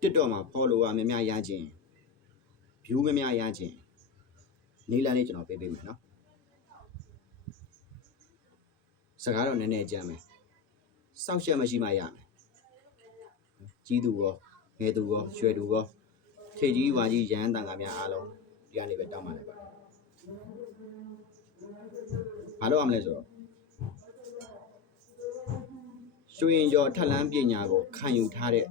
TikTok မှာ follower များများရခြင်း view များများရခြင်းနီလာလေးကျွန်တော်ပေးပေးမယ်နော်စကားတော့နည်းနည်းကြမ်းမယ်စောင့်ရှက်မရှိမှရမယ်ကြီးသူရောငယ်သူရောရွယ်သူရောထေကြီးဝါကြီးရဟန်းတန်ခါများအားလုံးဒီကနေပဲတောင်းပါလိုက်ပါတယ်ဘာလို့ရမလဲဆိုတော့ရွှေရင်ကျော်ထက်လန်းပညာကိုခံယူထားတဲ့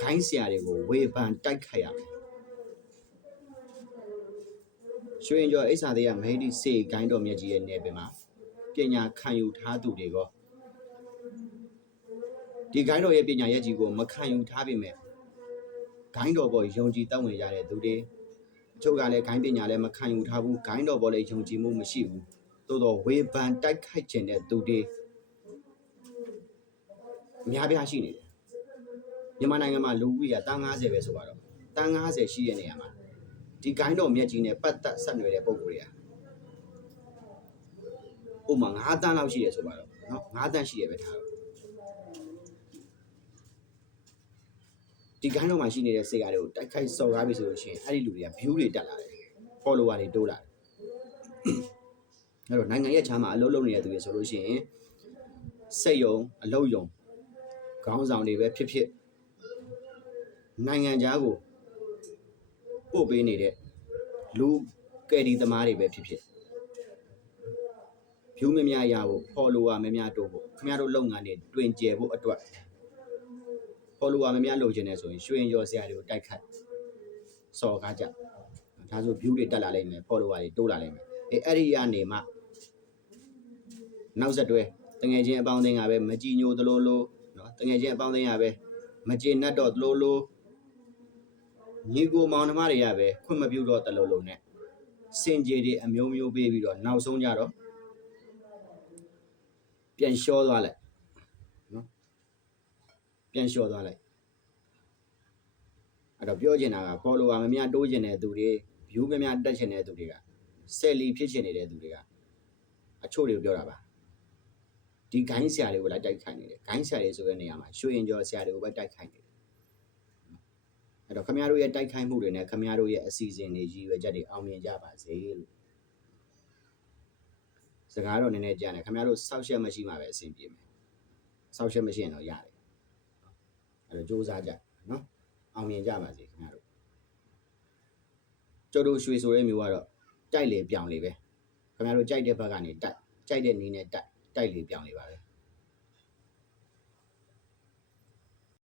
ခိုင်းဆရာတွေကိုဝေဖန်တိုက်ခိုက်ရမယ်ရွှေရင်ကျော်အိဆာသေးကမဟိတိစေခိုင်းတော်မြတ်ကြီးရဲ့နယ်ပင်မှာပညာခံယူထားသူတွေကဒီခိုင်းတော်ရဲ့ပညာရဲ့ကြီးကိုမခံယူထားပေမဲ့ခိုင်းတော်ပေါ်ယုံကြည်တောင်းဝင်ရတဲ့သူတွေအချို့ကလည်းခိုင်းပညာလည်းမခံယူထားဘူးခိုင်းတော်ပေါ်လည်းယုံကြည်မှုမရှိဘူးသို့တော့ဝေဖန်တိုက်ခိုက်ခြင်းတဲ့သူတွေအများပြားရှိနေတယ်မြန်မာနိုင်ငံမှာလူဦးရေတန်း90ပဲဆိုပါတော့တန်း90ရှိတဲ့နေရာမှာဒီခိုင်းတော်မြတ်ကြီးနဲ့ပတ်သက်ဆက်နွယ်တဲ့ပုံကိုယ်တွေကဥပမာ9တန်းလောက်ရှိရဆိုပါတော့เนาะ9တန်းရှိရပဲထားတော့ဒီခိုင်းတော်မှာရှိနေတဲ့စေကာတွေကိုတိုက်ခိုက်စော်ကားပြီဆိုလို့ရှိရင်အဲ့ဒီလူတွေက view တွေတက်လာတယ် follower တွေတိုးလာတယ်အဲ့တော့နိုင်ငံရဲ့ခြားမှာအလုပ်လုပ်နေတဲ့သူတွေဆိုလို့ရှိရင်စိတ်ယုံအလုပ်ယုံခေါင်းဆောင်တွေပဲဖြစ်ဖြစ်နိုင်ငံခြားကိုပို့ပေးနေတဲ့လူကယ်ဒီသမားတွေပဲဖြစ်ဖြစ် view များများရဖို့ follower များများတိုးဖို့ခင်ဗျားတို့လုပ်ငန်းတွေတွင်ကျယ်ဖို့အတွက် follower များများလိုချင်တယ်ဆိုရင်ရွှေရင်ကျော်ဆရာတွေကိုတိုက်ခိုက်စော်ကားကြဒါဆို view တွေတက်လာလိမ့်မယ် follower တွေတိုးလာလိမ့်မယ်အဲ့ဒီကနေမှနောက်ဆက်တွဲတငယ်ချင်းအပေါင်းအသင်းကပဲမကြည်ညိုသလိုလိုနော်တငယ်ချင်းအပေါင်းအသင်းကပဲမကျေနပ်တော့သလိုလိုညီကိုမောင်နှမတွေကပဲခွင့်မပြုတော့တလိုလိုနဲ့စင်ကြေတွေအမျိုးမျိုးပေးပြီးတော့နောက်ဆုံးကြတော့ပြန်လျှောသွားလိုက်နော်ပြန်လျှောသွားလိုက်အဲ့တော့ပြောချင်တာက follower များများတိုးချင်တဲ့သူတွေ view များများတက်ချင်တဲ့သူတွေကဆယ်လီဖြစ်ချင်နေတဲ့သူတွေကအချို့တွေကိုပြောတာပါဒီဂိုင်းဆရာတွေကိုလိုက်တိုက်ခိုက်နေတယ်ဂိုင်းဆရာတွေဆိုတဲ့နေရာမှာရွှေရင်ကျော်ဆရာတွေကိုပဲတိုက်ခိုက်နေတယ်အဲ့တော့ခင်ဗျားတို့ရဲ့တိုက်ခိုက်မှုတွေနဲ့ခင်ဗျားတို့ရဲ့အစီအစဉ်တွေရည်ရွယ်ချက်တွေအောင်မြင်ကြပါစေလို့စကားတော့နည်းနည်းကြားတယ်ခင်ဗျားတို့စောက်ရှက်မရှိမှပဲအဆင်ပြေမယ်စောက်ရှက်မရှိရင်တော့ရတယ်အဲ့တော့စူးစမ်းကြနော်အောင်မြင်ကြပါစေခင်ဗျားတို့ကျတို့ရွှေဆိုတဲ့မျိုးကတော့တိုက်လေပြောင်လေပဲခင်ဗျားတို့ကြိုက်တဲ့ဘက်ကနေတိုက်ကြိုက်တဲ့နည်းနဲ့တိုက်လေပြောင်လေပါပဲ